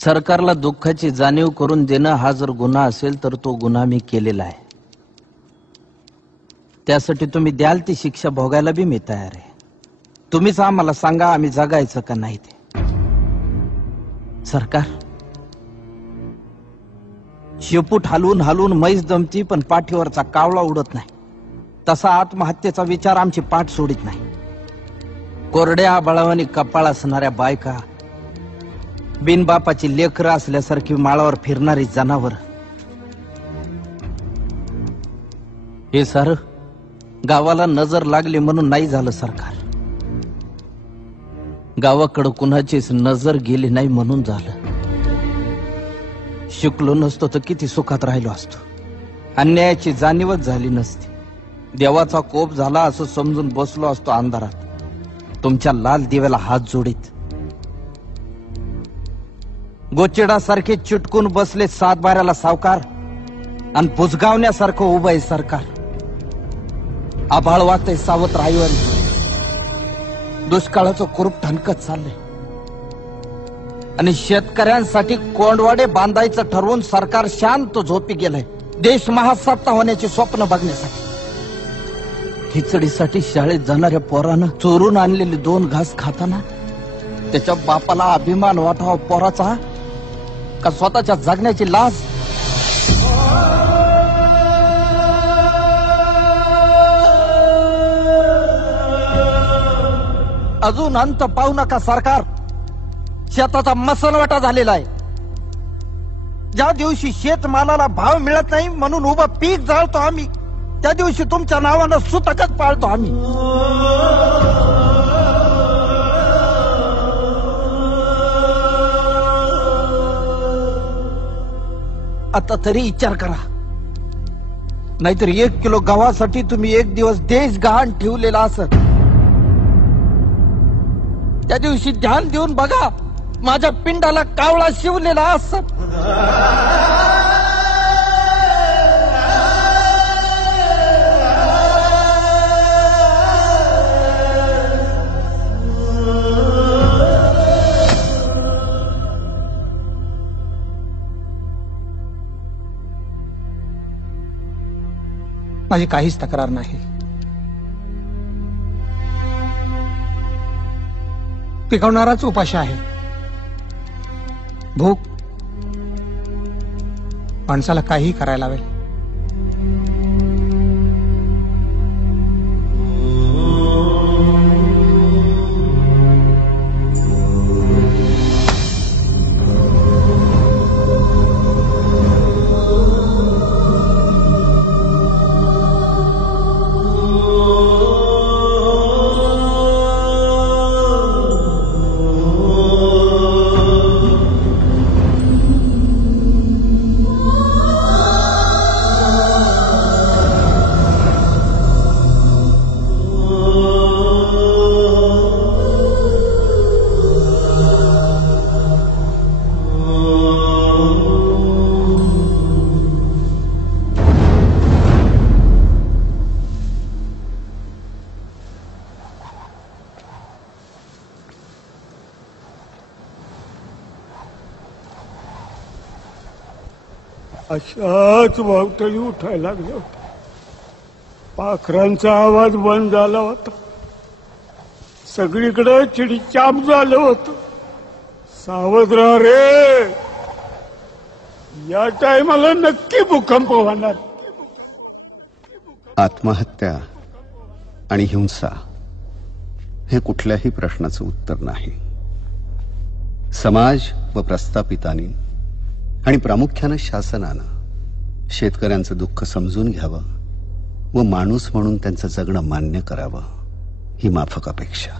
सरकारला दुःखाची जाणीव करून देणं हा जर गुन्हा असेल तर तो गुन्हा मी केलेला आहे. त्यासाठी तुम्ही द्याल ती शिक्षा भोगायला बी मी तयार आहे. तुम्हीच आम्हाला सांगा आम्ही जगायचं का नाही ते. सरकार शेपूट हलवून हलवून मैस दमती पण पाठीवरचा कावळा उडत नाही. तसा आत्महत्येचा विचार आमची पाठ सोडित नाही. कोरड्या बळावानी कपाळ असणाऱ्या बायका, बिनबापाची लेकरं असल्यासारखी माळावर फिरणारी जनावर, हे सारं गावाला नजर लागली म्हणून नाही झालं सरकार. गावाकडं कुणाचीच नजर गेली नाही म्हणून झालं. शिकलो नसतो तर किती सुखात राहिलो असतो. अन्यायाची जाणीवच झाली नसती. देवाचा कोप झाला असं समजून बसलो असतो अंधारात तुमच्या लाल दिव्याला हात जोडीत. गोचिडासारखे चिटकून बसले सातबाऱ्याला सावकार आणि बुजगावण्यासारखं उभं आहे सरकार. आभाळ वाटतंय सावत्र आईवर. दुष्काळाचं कुरूप ठणकत चाललंय आणि शेतकऱ्यांसाठी कोंडवाडे बांधायचं ठरवून सरकार शांत झोपी गेलंय. देश महासत्ता होण्याचे स्वप्न बघण्यासाठी. खिचडीसाठी शाळेत जाणाऱ्या पोरानं चोरून आणलेले 2 घास खाताना त्याच्या बापाला अभिमान वाटावा पोराचा का स्वतःच्या जगण्याची लाज. अजून अंत पाहू नका सरकार. शेताचा मसलवाटा झालेला आहे. ज्या दिवशी शेतमालाला भाव मिळत नाही म्हणून उभं पीक जाळतो आम्ही, त्या दिवशी तुमच्या नावानं सुतकच पाळतो आम्ही. आता तरी विचार करा. नाहीतर 1 किलो गव्हासाठी तुम्ही 1 दिवस देश गहाण ठेवलेला असत. त्या दिवशी ध्यान देऊन बघा, माझ्या पिंडाला कावळा शिवलेला असत. माझी काहीच तक्रार नाही. पिकवणाराच उपाशी आहे. भूक माणसाला काहीही करायला लावेल. अशाच वावटळी उठायला लागल्या होत्या. पाखरांचा आवाज बंद झाला होता. सगळीकडे चिडीचाप झालं होतं. सावध राहा रे, या टायमाला नक्की भूकंप होणार. आत्महत्या आणि हिंसा हे कुठल्याही प्रश्नाचं उत्तर नाही. समाज व प्रस्थापितांनी आणि प्रामुख्यानं शासनानं शेतकऱ्यांचं दुःख समजून घ्यावं व माणूस म्हणून त्यांचं जगणं मान्य करावं ही माफक अपेक्षा.